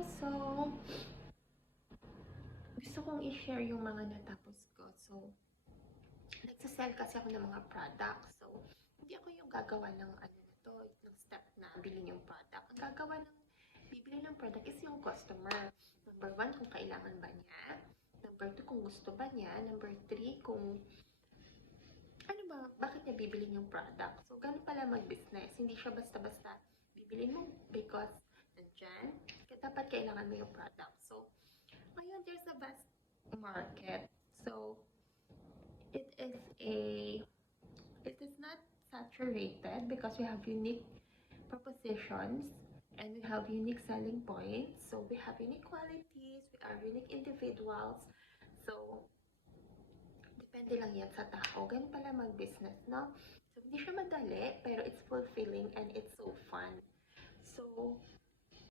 So, gusto kong i-share yung mga natapos ko. So, nagsasell kasi ako ng mga products. So, hindi ako yung gagawa ng ano na to, ng step na bilhin yung product. Ang gagawa ng bibili ng product is yung customer. Number 1, kung kailangan ba niya. Number 2, kung gusto ba niya. Number 3, kung ano ba, bakit niya bibilin yung product. So, ganun pala mag-business. Hindi siya basta-basta bibilin mo because nandyan. Kaya dapat kailangan mo yung product. So, ngayon, there's a vast market. So, it is it is not saturated because we have unique propositions and we have unique selling points. So, we have unique qualities, we are unique individuals. So, depende lang yan sa tao. Ganun pala mag-business, no? So, hindi siya madali, pero it's fulfilling and it's so fun. So,